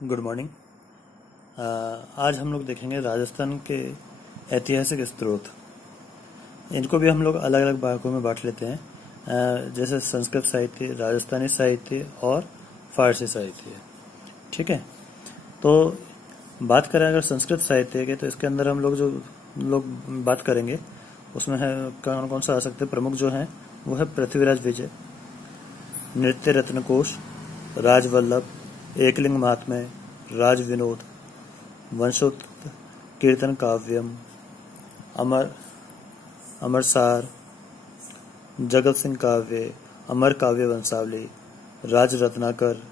Good morning. आज हम लोग देखेंगे राजस्थान के ऐतिहासिक स्रोत। इनको भी हम लोग अलग अलग भागों में बांट लेते हैं, जैसे संस्कृत साहित्य, राजस्थानी साहित्य और फारसी साहित्य। ठीक है, तो बात करें अगर संस्कृत साहित्य के, तो इसके अंदर हम लोग बात करेंगे उसमें है कौन कौन सा आ सकते हैं। प्रमुख जो हैं वो है पृथ्वीराज विजय, नृत्य रत्नकोश, राजवल्लभ, एकलिंग महात्म्य, राज विनोद, वंशोत्त कीर्तन काव्यम, अमरसार, जगत सिंह काव्य, अमर काव्य वंशावली, राज रत्नाकर,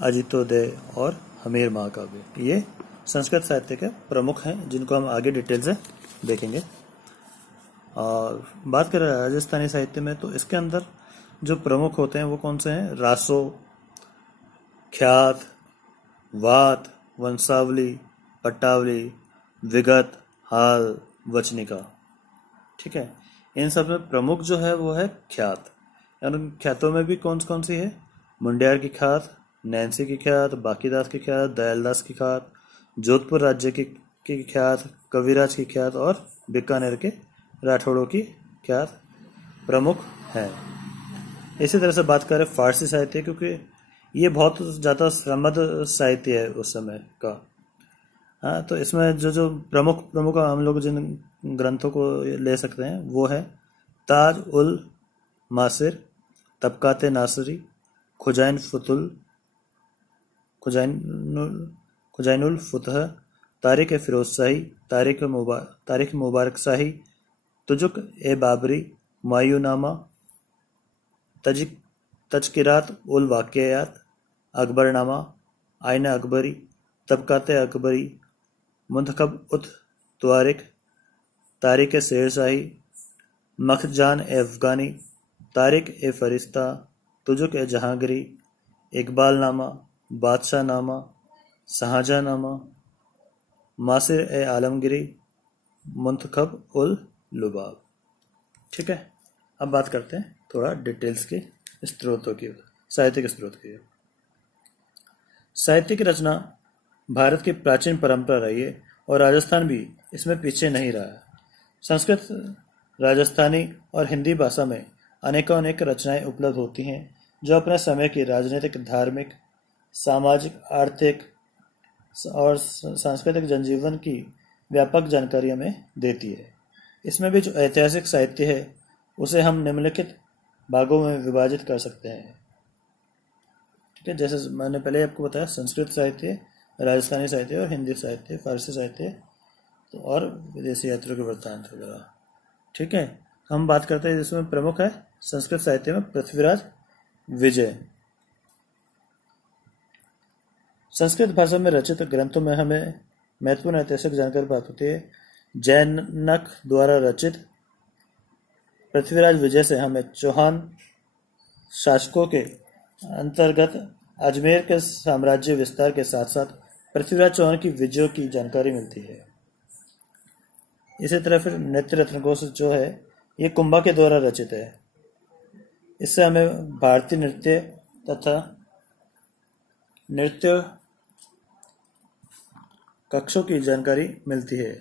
अजितोदय और हमीर महाकाव्य। ये संस्कृत साहित्य के प्रमुख हैं, जिनको हम आगे डिटेल से देखेंगे। और बात करें राजस्थानी साहित्य में, तो इसके अंदर जो प्रमुख होते हैं वो कौन से हैं? रासो, ख्यात, वात, वंशावली, पट्टावली, विगत, हाल, वचनिका। ठीक है, इन सब में प्रमुख जो है वो है ख्यात। यानी ख्यातों में भी कौन कौन सी है? मुंडियार की ख्यात, नैन्सी की ख्यात, बाकीदास की ख्यात, दयालदास की ख्यात, जोधपुर राज्य की ख्यात, कविराज की ख्यात और बीकानेर के राठौड़ों की ख्यात प्रमुख हैं। इसी तरह से बात करें फारसी साहित्य, क्योंकि ये बहुत ज़्यादा समृद्ध साहित्य है उस समय का। हाँ, तो इसमें जो प्रमुख हम लोग जिन ग्रंथों को ले सकते हैं वो है ताज उल मासिर, तबकाते नासरी, खुजाइनुल फुतह, तारिक ए फिरोज शाही, तारिक मुबारक शाही, तुजुक ए बाबरी, मायूनामा, तजकिरात उल वाक़ियात, अकबरनामा, आइन अकबरी, तबकाते अकबरी, मुंतखब उत तुआरिक, तारिक ए शेर शाही, मखजान ए अफगानी, तारिक ए फरिश्ता, तुजुक ए जहांगीरी, इकबाल नामा, बादशाह नामा, शाहजहां नामा, मासिर ए आलमगिरी, मुंतखब उल लुबाब। ठीक है, अब बात करते हैं थोड़ा डिटेल्स के स्रोतों की, साहित्य के स्रोत की। साहित्य की रचना भारत की प्राचीन परंपरा रही है और राजस्थान भी इसमें पीछे नहीं रहा। संस्कृत, राजस्थानी और हिंदी भाषा में अनेक रचनाएं उपलब्ध होती हैं, जो अपने समय की राजनीतिक, धार्मिक, सामाजिक, आर्थिक और सांस्कृतिक जनजीवन की व्यापक जानकारी हमें देती है। इसमें भी जो ऐतिहासिक साहित्य है उसे हम निम्नलिखित भागों में विभाजित कर सकते हैं। ठीक है, जैसे मैंने पहले आपको बताया, संस्कृत साहित्य, राजस्थानी साहित्य और हिंदी साहित्य, फारसी साहित्य, तो और विदेशी यात्रियों के वृत्तांत वगैरह। ठीक है, हम बात करते हैं जिसमें प्रमुख है संस्कृत साहित्य में पृथ्वीराज विजय। संस्कृत भाषा में रचित ग्रंथों में हमें महत्वपूर्ण ऐतिहासिक जानकारी प्राप्त होती है। जैनक द्वारा रचित पृथ्वीराज विजय से हमें चौहान शासकों के अंतर्गत अजमेर के साम्राज्य विस्तार के साथ साथ पृथ्वीराज चौहान की विजयों की जानकारी मिलती है। इसी तरह फिर नृत्य रत्नकोश जो है ये कुंभा के द्वारा रचित है। इससे हमें भारतीय नृत्य तथा नृत्य कक्षों की जानकारी मिलती है।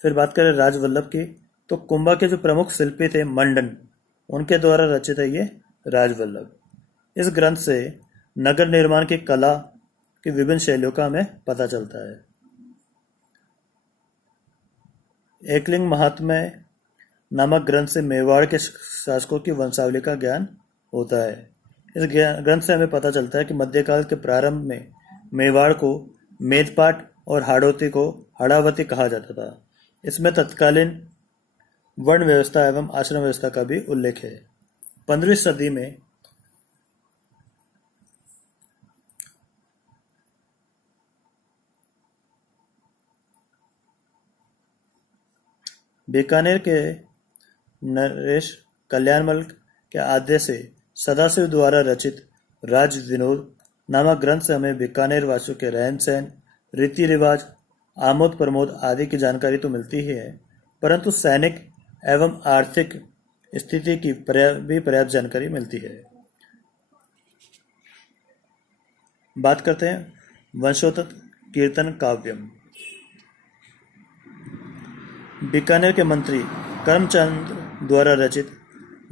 फिर बात करें राजवल्लभ की, तो कुंभा के जो प्रमुख शिल्पी थे मंडन, उनके द्वारा रचित है ये राजवल्लभ। इस ग्रंथ से नगर निर्माण की कला की विभिन्न शैलियों का हमें पता चलता है। एकलिंग महात्म्य नामक ग्रंथ से मेवाड़ के शासकों की वंशावली का ज्ञान होता है। इस ग्रंथ से हमें पता चलता है कि मध्यकाल के प्रारंभ में मेवाड़ को मेदपाट और हाड़ौती को हाड़ावती कहा जाता था। इसमें तत्कालीन वर्ण व्यवस्था एवं आश्रम व्यवस्था का भी उल्लेख है। 15वीं सदी में बीकानेर के नरेश कल्याणमल के आदेश से सदाशिव द्वारा रचित राज विनोद नामक ग्रंथ से हमें बीकानेर वासियों के रहन सहन, रीति रिवाज, आमोद प्रमोद आदि की जानकारी तो मिलती ही है, परंतु सैनिक एवं आर्थिक स्थिति की भी पर्याप्त जानकारी मिलती है। बात करते हैं वंशोत्तर कीर्तन काव्यम। बीकानेर के मंत्री करमचंद द्वारा रचित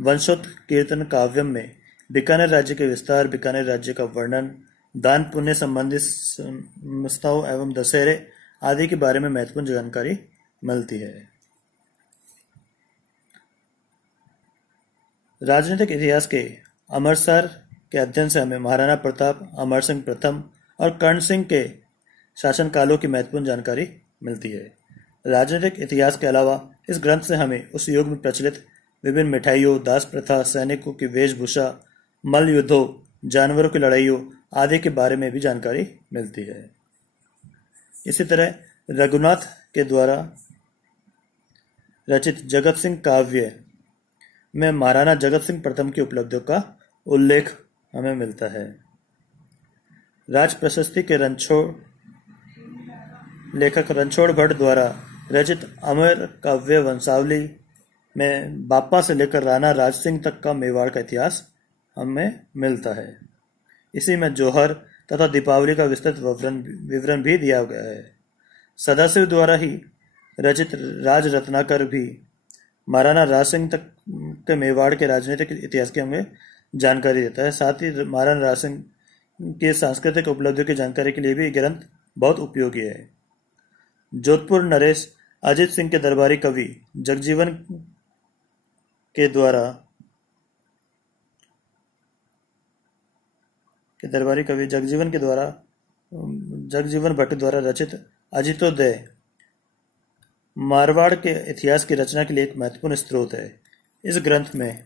वंशोत्तर कीर्तन काव्यम में बीकानेर राज्य के विस्तार, बीकानेर राज्य का वर्णन, दान पुण्य संबंधी समस्याओं एवं दशहरे आदि के बारे में महत्वपूर्ण जानकारी मिलती है। राजनीतिक इतिहास के अमरसर के अध्ययन से हमें महाराणा प्रताप, अमर सिंह प्रथम और कर्ण सिंह के शासनकालों की महत्वपूर्ण जानकारी मिलती है। राजनीतिक इतिहास के अलावा इस ग्रंथ से हमें उस युग में प्रचलित विभिन्न मिठाइयों, दास प्रथा, सैनिकों की वेशभूषा, मल्ल युद्धों, जानवरों की लड़ाइयों आदि के बारे में भी जानकारी मिलती है। इसी तरह रघुनाथ के द्वारा रचित जगत सिंह काव्य में महाराणा जगत सिंह प्रथम की उपलब्धियों का उल्लेख हमें मिलता है। राज प्रशस्ति के लेखक रणछोड़ भट्ट द्वारा रचित अमर काव्य वंशावली में बापा से लेकर राणा राज सिंह तक का मेवाड़ का इतिहास हमें मिलता है। इसी में जौहर तथा दीपावली का विस्तृत विवरण भी दिया गया है। सदाशिव द्वारा ही रचित राज रत्नाकर भी महाराणा राज सिंह तक के मेवाड़ के राजनीतिक इतिहास की हमें जानकारी देता है। साथ ही महाराणा राज सिंह की सांस्कृतिक उपलब्धियों की जानकारी के लिए भी ग्रंथ बहुत उपयोगी है। जोधपुर नरेश अजित सिंह के दरबारी कवि जगजीवन जगजीवन भट्ट द्वारा रचित अजितोदय मारवाड़ के इतिहास की रचना के लिए एक महत्वपूर्ण स्रोत है। इस ग्रंथ में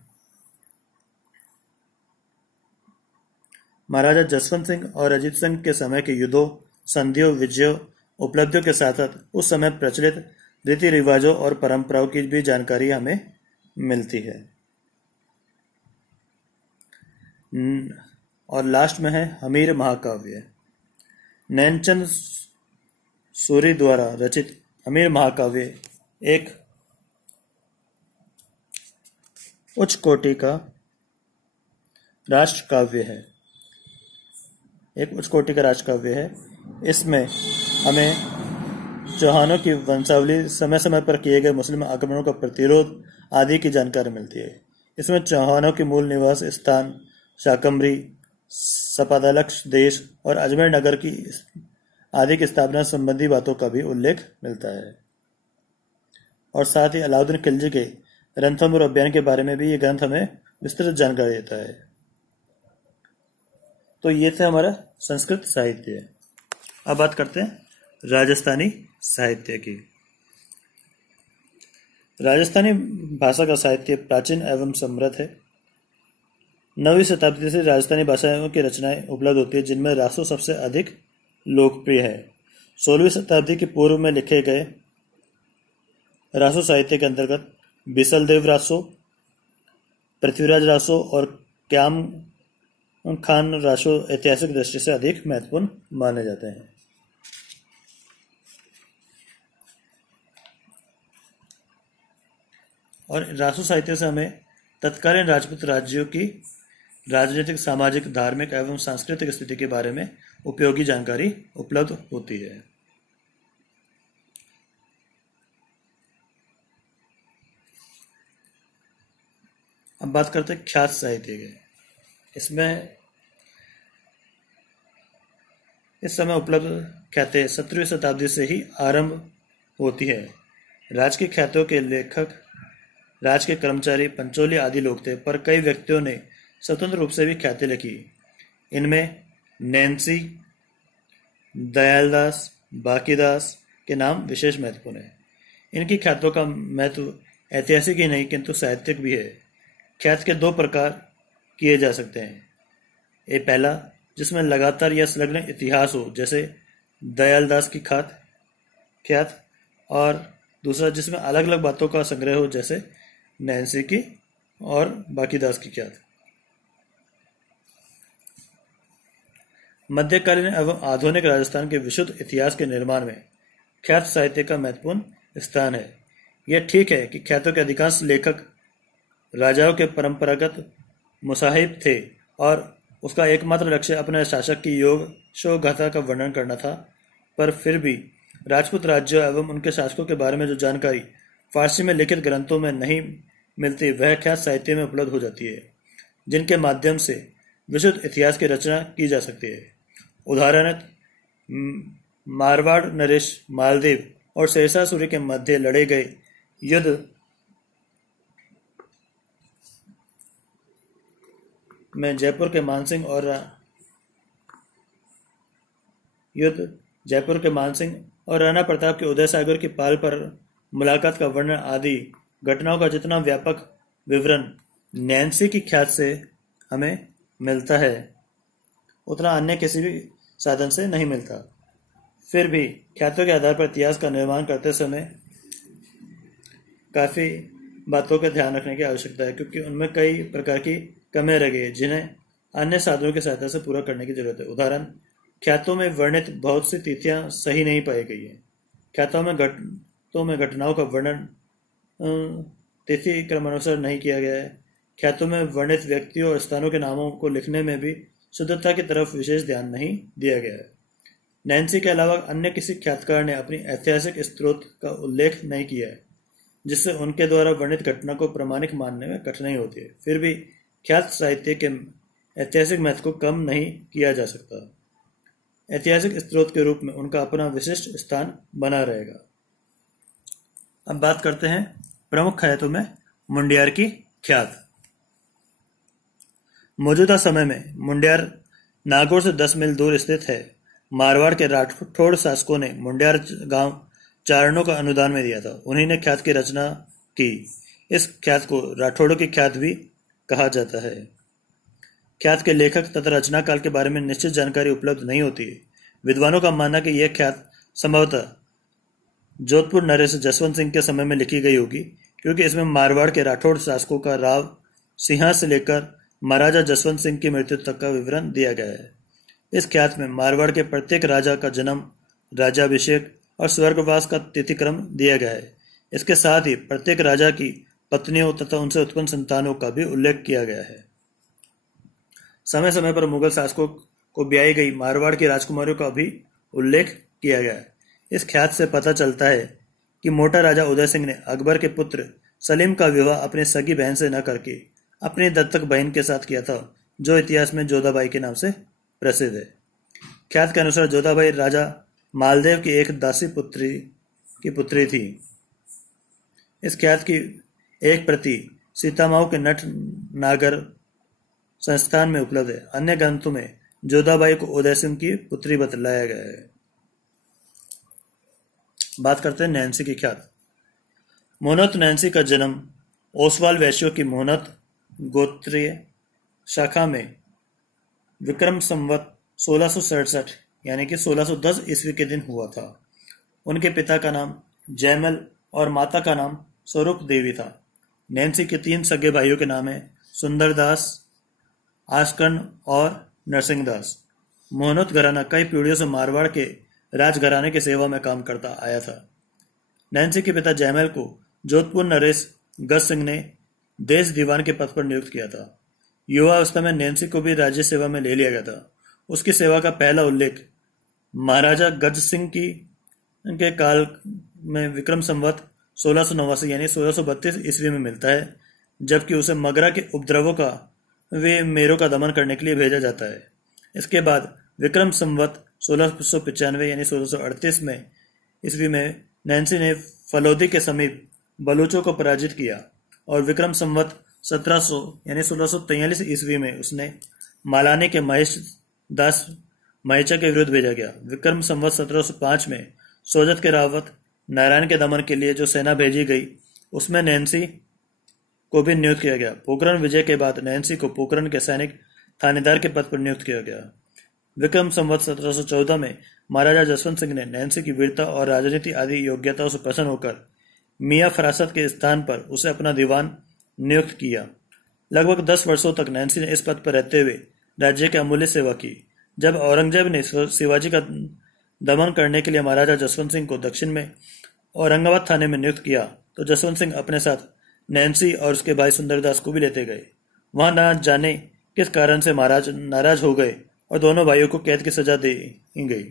महाराजा जसवंत सिंह और अजित सिंह के समय के युद्धों, संधियों, विजयों, उपलब्धियों के साथ साथ उस समय प्रचलित रीति रिवाजों और परंपराओं की भी जानकारी हमें मिलती है। और लास्ट में है हमीर महाकाव्य। नैनचंद सूरी द्वारा रचित हमीर महाकाव्य एक उच्च कोटि का राष्ट्रकाव्य है। इसमें हमें चौहानों की वंशावली, समय समय पर किए गए मुस्लिम आक्रमणों का प्रतिरोध आदि की जानकारी मिलती है। इसमें चौहानों के मूल निवास स्थान, शाकंभरी, सपादलक्ष देश और अजमेर नगर की आदि की स्थापना संबंधी बातों का भी उल्लेख मिलता है। और साथ ही अलाउद्दीन खिलजी के रणथंभौर अभियान के बारे में भी ये ग्रंथ हमें विस्तृत जानकारी देता है। तो ये थे हमारा संस्कृत साहित्य। अब बात करते हैं राजस्थानी साहित्य की। राजस्थानी भाषा का साहित्य प्राचीन एवं समृद्ध है। 9वीं शताब्दी से राजस्थानी भाषाओं की रचनाएं उपलब्ध होती है, जिनमें रासो सबसे अधिक लोकप्रिय है। 16वीं शताब्दी के पूर्व में लिखे गए रासो साहित्य के अंतर्गत बिसलदेव रासो, पृथ्वीराज रासो और क्याम खान रासो ऐतिहासिक दृष्टि से अधिक महत्वपूर्ण माने जाते हैं। और रासो साहित्य से हमें तत्कालीन राजपूत राज्यों की राजनीतिक, सामाजिक, धार्मिक एवं सांस्कृतिक स्थिति के बारे में उपयोगी जानकारी उपलब्ध होती है। अब बात करते हैं ख्यात साहित्य के। इसमें इस समय उपलब्ध ख्यातें 17वीं शताब्दी से ही आरंभ होती है। राज के ख्यातों के लेखक राज के कर्मचारी, पंचोली आदि लोग थे, पर कई व्यक्तियों ने स्वतंत्र रूप से भी ख्यातें लिखी। इनमें नैन्सी, दयालदास, बाकीदास के नाम विशेष महत्वपूर्ण है। इनकी ख्यातों का महत्व ऐतिहासिक ही नहीं किंतु साहित्यिक भी है। ख्यात के 2 प्रकार किए जा सकते हैं। एक पहला जिसमें लगातार या संलग्न इतिहास हो, जैसे दयालदास की ख्यात, और दूसरा जिसमें अलग अलग बातों का संग्रह हो, जैसे नैन्सी की और बाकीदास की ख्यात। मध्यकालीन एवं आधुनिक राजस्थान के विशुद्ध इतिहास के निर्माण में ख्यात साहित्य का महत्वपूर्ण स्थान है। यह ठीक है कि ख्यातों के अधिकांश लेखक राजाओं के परंपरागत मुसाहिब थे और उसका एकमात्र लक्ष्य अपने शासक की यशोगाथा का वर्णन करना था, पर फिर भी राजपूत राज्य एवं उनके शासकों के बारे में जो जानकारी फारसी में लिखित ग्रंथों में नहीं मिलती वह ख्यात साहित्य में उपलब्ध हो जाती है, जिनके माध्यम से विशुद्ध इतिहास की रचना की जा सकती है। उदाहरणतः मारवाड़ नरेश मालदेव और शेरशाह के मध्य लड़े गए युद्ध में जयपुर के मानसिंह और राणा प्रताप के उदय सागर की पाल पर मुलाकात का वर्णन आदि घटनाओं का जितना व्यापक विवरण नैन्सी की ख्यात से हमें मिलता है, उतना अन्य किसी भी साधन से नहीं मिलता। फिर भी ख्यातों के आधार पर इतिहास का निर्माण करते समय काफ़ी बातों का ध्यान रखने की आवश्यकता है, क्योंकि उनमें कई प्रकार की कमियां रह गई है जिन्हें अन्य साधनों की सहायता से पूरा करने की जरूरत है। उदाहरण, ख्यातों में वर्णित बहुत सी तिथियां सही नहीं पाई गई है। ख्यातों में घटनाओं का वर्णन तिथि क्रमानुसार नहीं किया गया है। ख्यातों में वर्णित व्यक्तियों और स्थानों के नामों को लिखने में भी शुद्धता की तरफ विशेष ध्यान नहीं दिया गया है। नैन्सी के अलावा अन्य किसी ख्यातकार ने अपनी ऐतिहासिक स्रोत का उल्लेख नहीं किया है, जिससे उनके द्वारा वर्णित घटना को प्रामाणिक मानने में कठिनाई होती है। फिर भी ख्यात साहित्य के ऐतिहासिक महत्व को कम नहीं किया जा सकता। ऐतिहासिक स्रोत के रूप में उनका अपना विशिष्ट स्थान बना रहेगा। अब बात करते हैं प्रमुख ख्यातों में मुंडियार की ख्यात। मौजूदा समय में मुंडियार नागौर से 10 मील दूर स्थित है। मारवाड़ के राठौड़ शासकों ने मुंडियार गांव चारणों का अनुदान में दिया था। उन्हीं ने ख्यात की रचना की। इस ख्यात को राठौड़ों की ख्यात भी कहा जाता है। ख्यात के लेखक तथा रचना काल के बारे में निश्चित जानकारी उपलब्ध नहीं होती है। विद्वानों का मानना कि यह ख्यात संभवतः जोधपुर नरेश जसवंत सिंह के समय में लिखी गई होगी, क्योंकि इसमें मारवाड़ के राठौड़ शासकों का राव सिंहा से लेकर महाराजा जसवंत सिंह की मृत्यु तक का विवरण दिया गया है। इस ख्यात में मारवाड़ के प्रत्येक राजा का जन्म, राजाभिषेक और स्वर्गवास का तिथिक्रम दिया गया है। इसके साथ ही प्रत्येक राजा की पत्नियों तथा उनसे उत्पन्न संतानों का भी उल्लेख किया गया है। समय समय पर मुगल शासकों को ब्याई गई मारवाड़ की राजकुमारियों का भी उल्लेख किया गया है। इस ख्यात से पता चलता है कि मोटा राजा उदय सिंह ने अकबर के पुत्र सलीम का विवाह अपनी सगी बहन से न करके अपनी दत्तक बहन के साथ किया था, जो इतिहास में जोधाबाई के नाम से प्रसिद्ध है। ख्यात के अनुसार जोधाबाई राजा मालदेव की एक दासी पुत्री थी। इस ख्यात की एक प्रति सीतामाऊ के नट नागर संस्थान में उपलब्ध है। अन्य ग्रंथों में जोधाबाई को उदय सिंह की पुत्री बतलाया गया है। बात करते हैं नैन्सी की ख्यात। मोहनत नैन्सी का जन्म ओसवाल वैश्यों की मोहनत गोत्रीय शाखा में विक्रम संवत 1667 यानी कि 1610 ईस्वी के दिन हुआ था। उनके पिता का नाम जयमल और माता का नाम स्वरूप देवी था। नैन्सी के 3 सगे भाइयों के नाम है सुंदरदास, आशकर्ण और नरसिंहदास। मोहनत घराना कई पीढ़ियों से मारवाड़ के राजघराने की सेवा में काम करता आया था। नैन्सी के पिता जयमल को जोधपुर नरेश गज सिंह ने देश दीवान के पद पर नियुक्त किया था। युवा अवस्था में नैन्सी को भी राज्य सेवा में ले लिया गया था। उसकी सेवा का पहला उल्लेख महाराजा गज सिंह के काल में विक्रम संवत 1689 यानी 1632 ईस्वी में मिलता है, जबकि उसे मगरा के उपद्रवों का वे मेरों का दमन करने के लिए भेजा जाता है। इसके बाद विक्रम संवत 1695 यानी 1638 में ईस्वी में नैन्सी ने फलोदी के समीप बलूचों को पराजित किया और विक्रम संवत 1700 यानी 1643 ईस्वी में उसने मालानी के महेश दास महेचा के विरुद्ध भेजा गया। विक्रम संवत 1705 में सोजत के रावत नारायण के दमन के लिए जो सेना भेजी गई उसमें नैन्सी को भी नियुक्त किया गया। पोखरण विजय के बाद नैन्सी को पोखरण के सैनिक थानेदार के पद पर नियुक्त किया गया। विक्रम संवत 1714 में महाराजा जसवंत सिंह ने नैन्सी की वीरता और राजनीति आदि योग्यताओं से प्रसन्न होकर मियाँ फरासत के स्थान पर उसे अपना दीवान नियुक्त किया। लगभग 10 वर्षों तक नैन्सी ने इस पद पर रहते हुए राज्य की अमूल्य सेवा की। जब औरंगजेब ने शिवाजी का दमन करने के लिए महाराजा जसवंत सिंह को दक्षिण में औरंगाबाद थाने में नियुक्त किया, तो जसवंत सिंह अपने साथ नैन्सी और उसके भाई सुंदरदास को भी लेते गए। वहां न जाने किस कारण से महाराज नाराज हो गए और दोनों भाइयों को कैद की सजा दी गई।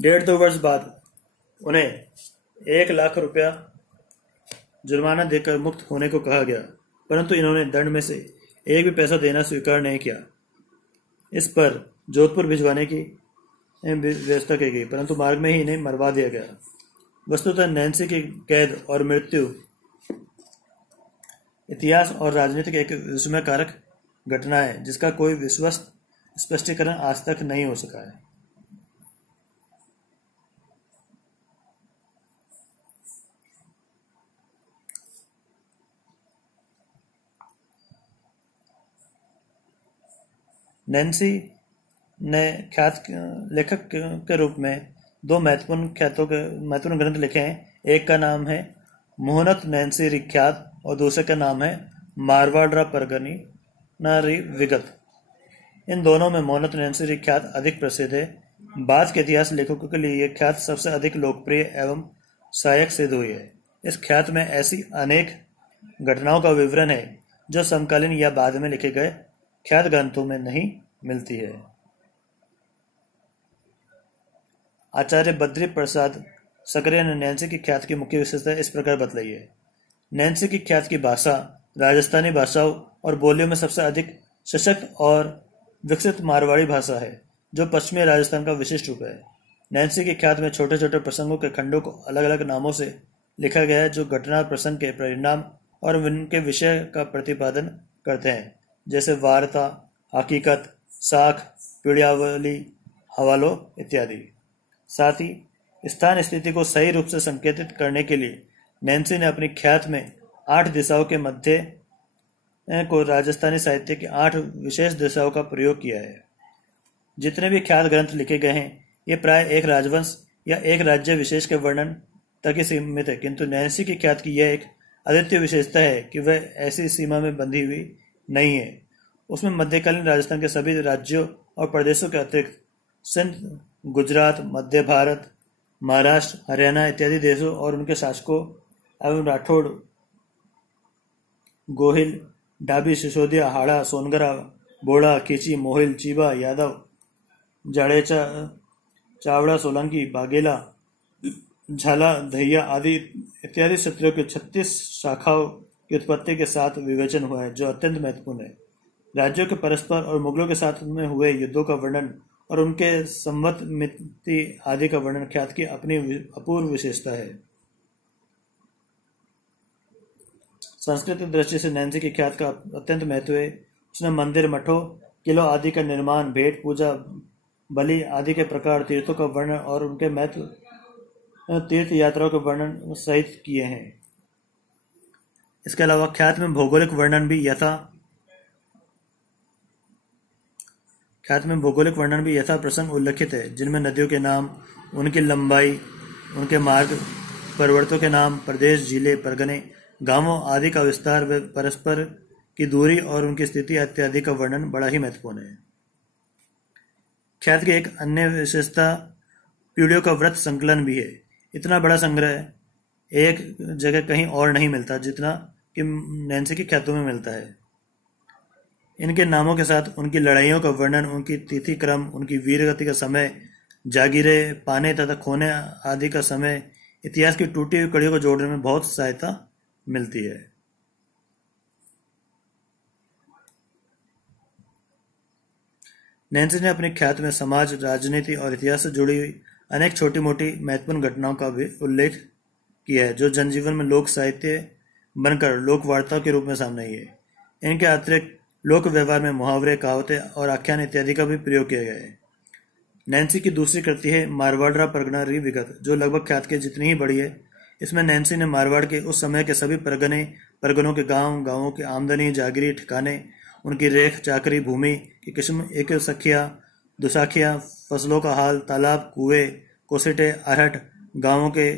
1.5-2 वर्ष बाद उन्हें 1 लाख रुपया जुर्माना देकर मुक्त होने को कहा गया, परंतु इन्होंने दंड में से एक भी पैसा देना स्वीकार नहीं किया। इस पर जोधपुर भिजवाने की व्यवस्था की गई, परंतु मार्ग में ही इन्हें मरवा दिया गया। वस्तुतः नैन्सी की कैद और मृत्यु इतिहास और राजनीतिक एक विस्मयकारक घटना है जिसका कोई विश्वस्त स्पष्टीकरण आज तक नहीं हो सका है। नैन्सी ने ख्यात लेखक के रूप में 2 महत्वपूर्ण ग्रंथ लिखे हैं। एक का नाम है मोहनत नैन्सी री ख्यात और दूसरे का नाम है मारवाड़ रा परगनी री विगत। इन दोनों में मोहनत नैन्सी री ख्यात अधिक प्रसिद्ध है। बाद के इतिहास लेखकों के लिए यह ख्यात सबसे अधिक लोकप्रिय एवं सहायक सिद्ध हुई है। इस ख्यात में ऐसी अनेक घटनाओं का विवरण है जो समकालीन या बाद में लिखे गए ख्यात ग्रंथों में नहीं मिलती है। आचार्य बद्री प्रसाद सकरिया ने नैन्सी की ख्यात की मुख्य विशेषता इस प्रकार बतलाई है। नैन्सी की ख्यात की भाषा राजस्थानी भाषाओं और बोलियों में सबसे अधिक सशक्त और विकसित मारवाड़ी भाषा है, जो पश्चिमी राजस्थान का विशिष्ट रूप है। नैन्सी की ख्यात में छोटे छोटे प्रसंगों के खंडों को अलग अलग नामों से लिखा गया है, जो घटना प्रसंग के परिणाम और उनके विषय का प्रतिपादन करते हैं, जैसे वार्ता, हकीकत, साख, पीड़ियावली, हवालों इत्यादि। साथ ही स्थान स्थिति को सही रूप से संकेतित करने के लिए नैन्सी ने अपनी ख्यात में 8 दिशाओं के मध्य को राजस्थानी साहित्य की 8 विशेष दिशाओं का प्रयोग किया है। जितने भी ख्यात ग्रंथ लिखे गए हैं, ये प्राय एक राजवंश या एक राज्य विशेष के वर्णन तक ही सीमित है, किंतु नैन्सी की ख्यात की यह एक अद्वितीय विशेषता है कि वह ऐसी सीमा में बंधी हुई नहीं है। उसमें मध्यकालीन राजस्थान के सभी राज्यों और प्रदेशों के अतिरिक्त सिंध, गुजरात, मध्य भारत, महाराष्ट्र, हरियाणा इत्यादि देशों और उनके शासकों एवं राठौड़, गोहिल, डाबी, सिसोदिया, हाड़ा, सोनगरा, बोड़ा, खींची, मोहिल, चीबा, यादव, जाड़ेचा, चावड़ा, सोलंकी, बाघेला, झाला, दहिया आदि इत्यादि क्षत्रियों की 36 शाखाओं की उत्पत्ति के साथ विवेचन हुआ है, जो अत्यंत महत्वपूर्ण है। राज्यों के परस्पर और मुगलों के साथ में हुए युद्धों का वर्णन और उनके संवत मिति आदि का वर्णन ख्यात की अपनी अपूर्व विशेषता है। सांस्कृतिक दृष्टि से नैन्सी की ख्यात का अत्यंत महत्व है। उसने मंदिर, मठों, किलों आदि का निर्माण, भेंट पूजा, बलि आदि के प्रकार, तीर्थों का वर्णन और उनके महत्व, तीर्थ यात्राओं के वर्णन सहित किए हैं। इसके अलावा ख्यात में भौगोलिक वर्णन भी यथा प्रसंग उल्लिखित है, जिनमें नदियों के नाम, उनकी लंबाई, उनके मार्ग, पर्वतों के नाम, प्रदेश, जिले, परगने, गांवों आदि का विस्तार व परस्पर की दूरी और उनकी स्थिति इत्यादि का वर्णन बड़ा ही महत्वपूर्ण है। ख्यात की एक अन्य विशेषता पीढ़ियों का व्रत संकलन भी है। इतना बड़ा संग्रह एक जगह कहीं और नहीं मिलता जितना कि नैन्सी की ख्यातों में मिलता है। इनके नामों के साथ उनकी लड़ाइयों का वर्णन, उनकी तिथि क्रम, उनकी वीरगति का समय, जागीरें पाने तथा खोने आदि का समय, इतिहास की टूटी हुई कड़ियों को जोड़ने में बहुत सहायता मिलती है। नैन्सी ने अपनी ख्यात में समाज, राजनीति और इतिहास से जुड़ी हुई अनेक छोटी मोटी महत्वपूर्ण घटनाओं का भी उल्लेख किया है, जो जनजीवन में लोक साहित्य बनकर लोक वार्ताओं के रूप में सामने आई है। इनके अतिरिक्त लोक व्यवहार में मुहावरे, कहावतें और आख्यान इत्यादि का भी प्रयोग किया गया है। नैन्सी की दूसरी कृति है मारवाड़ रा परगना री विगत, जो लगभग ख्यात के जितनी ही बड़ी है। इसमें नैन्सी ने मारवाड़ के उस समय के सभी परगनों के गांवों की आमदनी, जागीरी, ठिकाने, उनकी रेख, चाकरी, भूमि की किस्म, एक सखिया, दुसाखिया, फसलों का हाल, तालाब, कुएं, कोसेटे, अरहट, गांवों के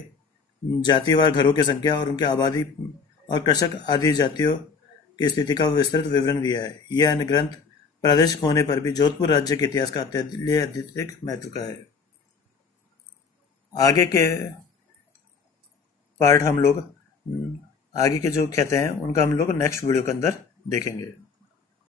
जातिवार घरों की संख्या और उनकी आबादी और कृषक आदि जातियों की स्थिति का विस्तृत विवरण दिया है। यह अन्य ग्रंथ प्रादेशिक होने पर भी जोधपुर राज्य के इतिहास का अत्यधिक महत्व का है। आगे के पार्ट हम लोग आगे के जो कहते हैं उनका हम लोग नेक्स्ट वीडियो के अंदर देखेंगे।